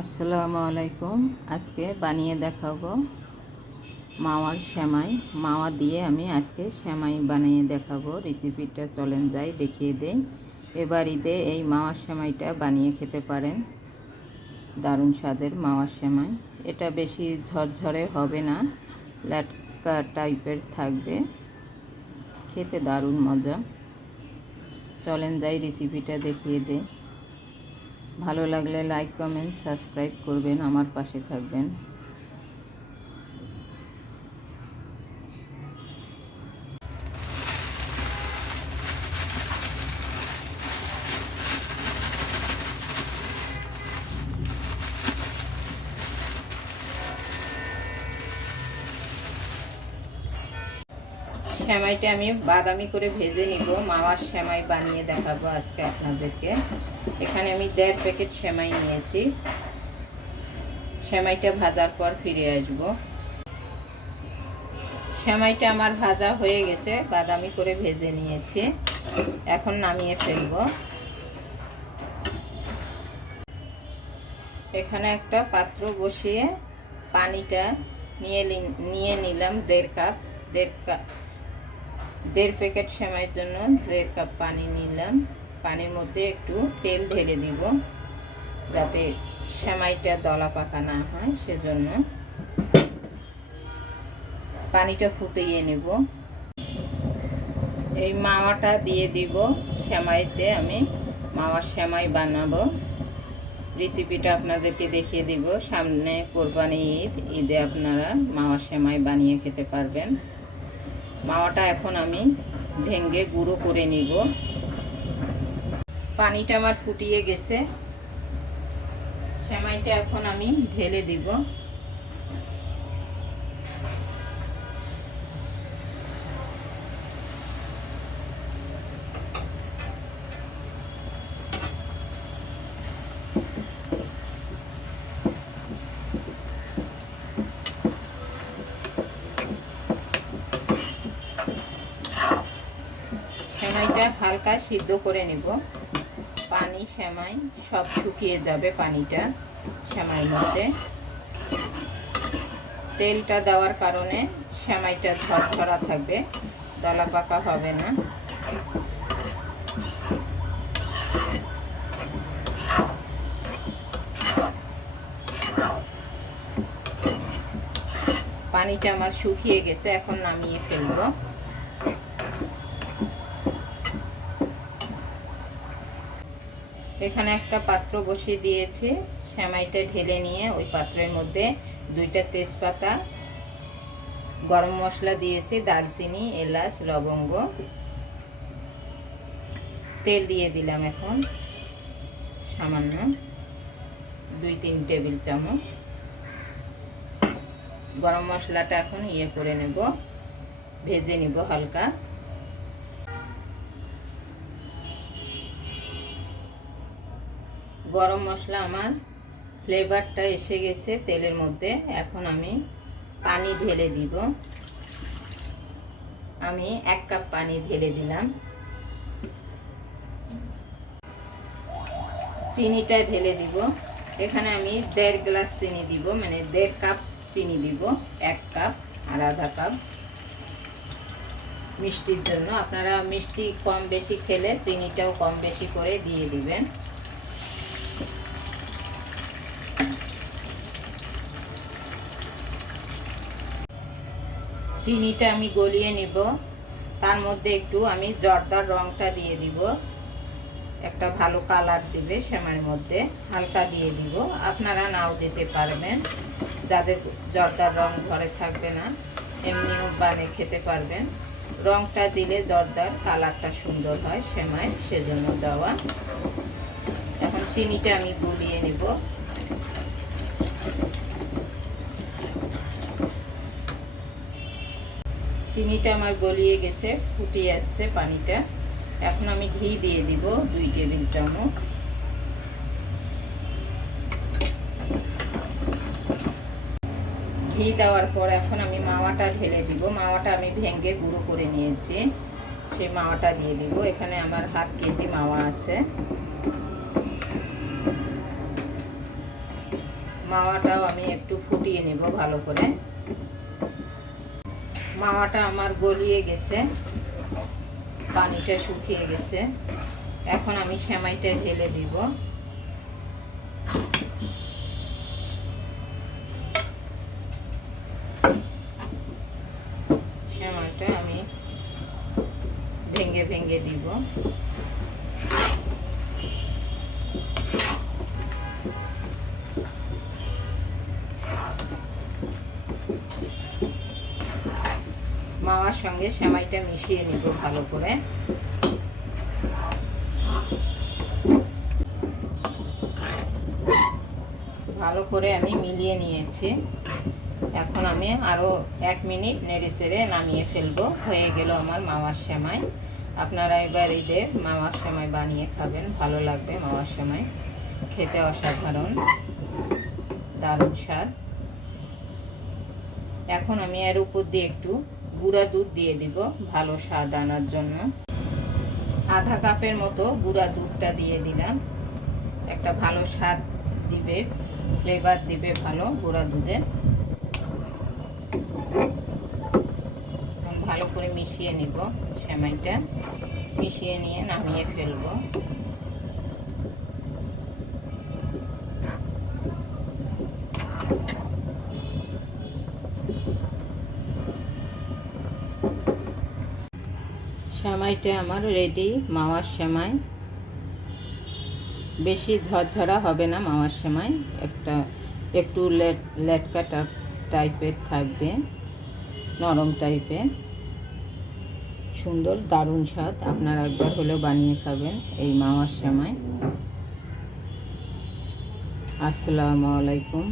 আসসালামু আলাইকুম। আজকে বানিয়ে দেখাবো মাওয়ার সেমাই। মাওয়া দিয়ে আমি আজকে সেমাই বানিয়ে দেখাবো। রেসিপিটা চলেন যাই দেখিয়ে দেই। এবার ঈদে এই মাওয়ার সেমাইটা বানিয়ে খেতে পারেন। দারুণ স্বাদের মাওয়ার সেমাই। এটা বেশি ঝরঝরে হবে না, লাটকা টাইপের থাকবে, খেতে দারুণ মজা। চলেন যাই রেসিপিটা দেখিয়ে দেই। ভালো লাগলে লাইক, কমেন্ট, সাবস্ক্রাইব করবেন, আমার পাশে থাকবেন। সেমাইটা আমি বাদামি করে ভেজে নিব। মাওয়ার সেমাই বানিয়ে দেখাবো আজকে আপনাদেরকে। এখানে আমি 1.5 প্যাকেট সেমাই নিয়েছি। সেমাইটা ভাজার পর ফিরে আসব। সেমাইটা আমার ভাজা হয়ে গেছে, বাদামি করে ভেজে নিয়েছি। এখন নামিয়ে ফেলব। এখানে একটা পাত্র বসিয়ে পানিটা নিয়ে নিলাম 1.5 কাপ। 1.5 প্যাকেট সেমাইয়ের জন্য 1.5 কাপ পানি নিলাম। পানির মধ্যে একটু তেল ঢেলে দিব, যাতে সেমাইটা দলা পাকা না হয়, সেজন্য পানিটা ফুটিয়ে নেব। এই মাওয়াটা দিয়ে দিব সেমাইতে। আমি মাওয়ার সেমাই বানাবো। রেসিপিটা আপনাদেরকে দেখিয়ে দিব। সামনে কোরবানি ঈদ, ঈদে আপনারা মাওয়ার সেমাই বানিয়ে খেতে পারবেন। মাওয়াটা এখন আমি ভেঙে গুঁড়ো করে নিব। পানিটা আমার ফুটিয়ে গেছে। সেমাইটা এখন আমি ঢেলে দিব। সেমাইটা হালকা সিদ্ধ করে নেব। পানি সেমাই সব শুকিয়ে যাবে পানিটা সেমাইয়ের মধ্যে। তেলটা দেওয়ার কারণে সেমাইটা ঝরঝরা থাকবে, দলা পাকা হবে না। পানিটা আমার শুকিয়ে গেছে, এখন নামিয়ে ফেলবো। এখানে একটা পাত্র বসিয়ে দিয়েছি। সেমাইটা ঢেলে নিয়ে ওই পাত্রের মধ্যে 2টা তেজপাতা, গরম মশলা দিয়েছি, দারচিনি, এলাচ, লবঙ্গ, তেল দিয়ে দিলাম এখন সামান্য 2-3 টেবিল চামচ। গরম মশলাটা এখন করে নেব, ভেজে নিব হালকা। গরম মশলা আমার ফ্লেভারটা এসে গেছে তেলের মধ্যে। এখন আমি পানি ঢেলে দিব। আমি 1 কাপ পানি ঢেলে দিলাম। চিনিটা ঢেলে দিব। এখানে আমি 1.5 গ্লাস চিনি দিব, মানে 1.5 কাপ চিনি দিব। 1 কাপ আর আধা কাপ মিষ্টির জন্য। আপনারা মিষ্টি কম বেশি খেলে চিনিটাও কম বেশি করে দিয়ে দিবেন। চিনিটা আমি গলিয়ে নিব। তার মধ্যে একটু আমি জর্দার রংটা দিয়ে দিব, একটা ভালো কালার দিবে সেমাইয়ের মধ্যে। হালকা দিয়ে দিব, আপনারা নাও দিতে পারবেন। যাদের জর্দার রং ঘরে থাকবে না, এমনিও বানিয়ে খেতে পারবেন। রংটা দিলে জর্দার কালারটা সুন্দর হয় সেমাই, সেজন্য দেওয়া। এখন চিনিটা আমি গলিয়ে নিব। চিনিটা আমার গলিয়ে গেছে, ফুটিয়ে আসছে পানিটা। এখন আমি ঘি দিয়ে দিব 2 টেবিল চামচ। ঘি দেওয়ার পর এখন আমি মাওয়াটা ঢেলে দিব। মাওয়াটা আমি ভেঙে গুঁড়ো করে নিয়েছি, সেই মাওয়াটা দিয়ে দিব। এখানে আমার 1/2 কেজি মাওয়া আছে। মাওয়াটাও আমি একটু ফুটিয়ে নেব ভালো করে। মাওয়াটা আমার গলিয়ে গেছে, পানিটা শুকিয়ে গেছে। এখন আমি সেমাইটা ঢেলে দিব। সেমাইটা আমি ভেঙে ভেঙে দিব। মাওয়ার সঙ্গে সেমাইটা মিশিয়ে নিব ভালো করে। ভালো করে আমি মিলিয়ে নিয়েছি। এখন আমি আরও 1 মিনিট নেড়ে চেড়ে নামিয়ে ফেলবো। হয়ে গেল আমার মাওয়ার সেমাই। আপনারা এবার ঈদে মাওয়ার সেমাই বানিয়ে খাবেন, ভালো লাগবে। মাওয়ার সেমাই খেতে অসাধারণ, দারুণ স্বাদ। এখন আমি এর উপর দিয়ে একটু গুঁড়া দুধ দিয়ে দিব ভালো স্বাদ আনার জন্য। আধা কাপের মতো গুঁড়া দুধটা দিয়ে দিলাম, একটা ভালো স্বাদ দিবে, ফ্লেভার দিবে ভালো গুঁড়া দুধে। ভালো করে মিশিয়ে নিব সেমাইটা, মিশিয়ে নিয়ে নামিয়ে ফেলবো। সেমাইটা আমার রেডি, মাওয়ার সেমাই। বেশি ঝরঝরা হবে না মাওয়ার সেমাই, একটু লেটকা টাইপের থাকবে, নরম টাইপের, সুন্দর দারুণ স্বাদ। আপনারা একবার হলেও বানিয়ে খাবেন এই মাওয়ার সেমাই। আসসালামু আলাইকুম।